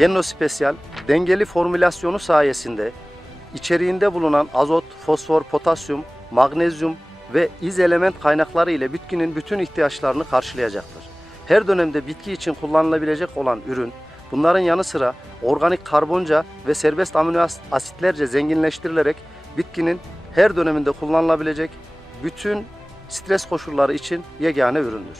Gennospecial dengeli formülasyonu sayesinde içeriğinde bulunan azot, fosfor, potasyum, magnezyum ve iz element kaynakları ile bitkinin bütün ihtiyaçlarını karşılayacaktır. Her dönemde bitki için kullanılabilecek olan ürün bunların yanı sıra organik karbonca ve serbest amino as- asitlerce zenginleştirilerek bitkinin her döneminde kullanılabilecek bütün stres koşulları için yegane üründür.